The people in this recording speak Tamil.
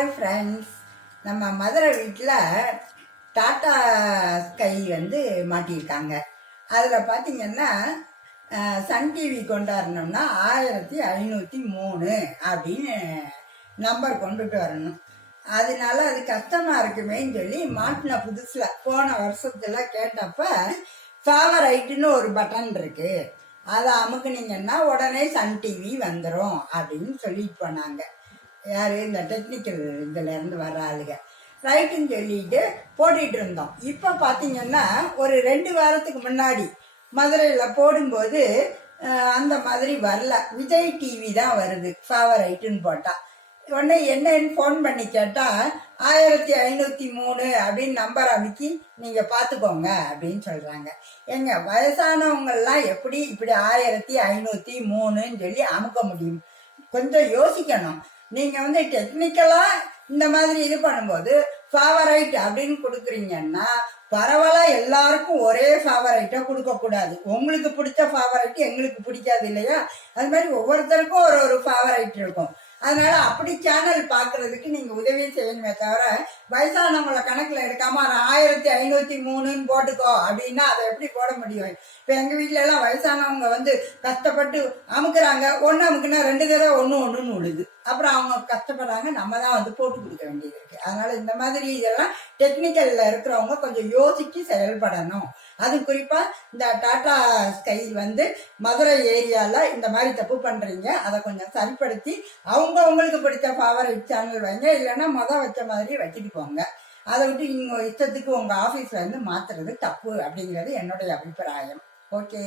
ஹாய் ஃப்ரெண்ட்ஸ், நம்ம மதுரை வீட்டில் டாட்டா ஸ்கை மாட்டியிருக்காங்க. அதில் பார்த்தீங்கன்னா சன் டிவி கொண்டாடணும்னா 1503 அப்படின்னு நம்பர் கொண்டுட்டு வரணும். அதனால அது கஷ்டமாக இருக்குமேன்னு சொல்லி மாட்டின புதுசில் போன வருஷத்துல கேட்டப்ப ஃபேவரைட்டுன்னு ஒரு பட்டன் இருக்கு, அதை அமுக்குனீங்கன்னா உடனே சன் டிவி வந்துடும் அப்படின்னு சொல்லிட்டு போனாங்க. யாரு இந்த டெக்னிக்கல் இதுல இருந்து வர்ற ஆளுங்க ரைட்டுன்னு சொல்லிட்டு போட்டுட்டு இருந்தோம். இப்ப பாத்தீங்கன்னா ஒரு 2 வாரத்துக்கு முன்னாடி மதுரையில போடும்போது அந்த மாதிரி வரல, விஜய் டிவி தான் வருது ஃபேவரைட்டுன்னு போட்டா. உடனே என்னன்னு ஃபோன் பண்ணி கேட்டா 1503 அப்படின்னு நம்பர் அனுப்பி நீங்க பாத்துக்கோங்க அப்படின்னு சொல்றாங்க. எங்க வயசானவங்கெல்லாம் எப்படி இப்படி 1503ன்னு சொல்லி அமுக்க முடியும்? கொஞ்சம் யோசிக்கணும். நீங்க டெக்னிக்கலா இந்த மாதிரி இது பண்ணும்போது ஃபேவரைட் அப்படின்னு கொடுக்குறீங்கன்னா பரவாயில்ல, எல்லாருக்கும் ஒரே ஃபேவரைட்டா கொடுக்க கூடாது. உங்களுக்கு பிடிச்ச ஃபேவரைட் எங்களுக்கு பிடிக்காது இல்லையா? அது மாதிரி ஒவ்வொருத்தருக்கும் ஒரு ஃபேவரைட் இருக்கும். அதனால அப்படி சேனல் பாக்குறதுக்கு நீங்க உதவி செய்யணுமே தவிர வயசானவங்களை கணக்குல எடுக்காம 1503ன்னு போட்டுக்கோ அப்படின்னா அதை எப்படி போட முடியும்? இப்ப எங்க வீட்டுல எல்லாம் வயசானவங்க கஷ்டப்பட்டு அமுக்குறாங்க, ஒண்ணு அமுக்குன்னா 2 தடவை ஒண்ணுன்னு விழுது. அப்புறம் அவங்க கஷ்டப்படுறாங்க, நம்ம தான் போட்டு கொடுக்க வேண்டியது இருக்கு. அதனால இந்த மாதிரி இதெல்லாம் டெக்னிக்கல்ல இருக்கிறவங்க கொஞ்சம் யோசிச்சு செயல்படணும். அது குறிப்பா இந்த டாடா ஸ்கை மதுரை ஏரியால இந்த மாதிரி தப்பு பண்றீங்க, அதை கொஞ்சம் சரிப்படுத்தி அவங்களுக்கு பிடிச்ச ஃபேவரைட் சேனல் வைங்க, இல்லைன்னா வச்ச மாதிரி வச்சுட்டு போங்க. அதை விட்டு நீங்க இஷ்டத்துக்கு உங்க ஆபீஸ்ல மாத்துறது தப்பு அப்படிங்கிறது என்னுடைய அபிப்பிராயம். ஓகே.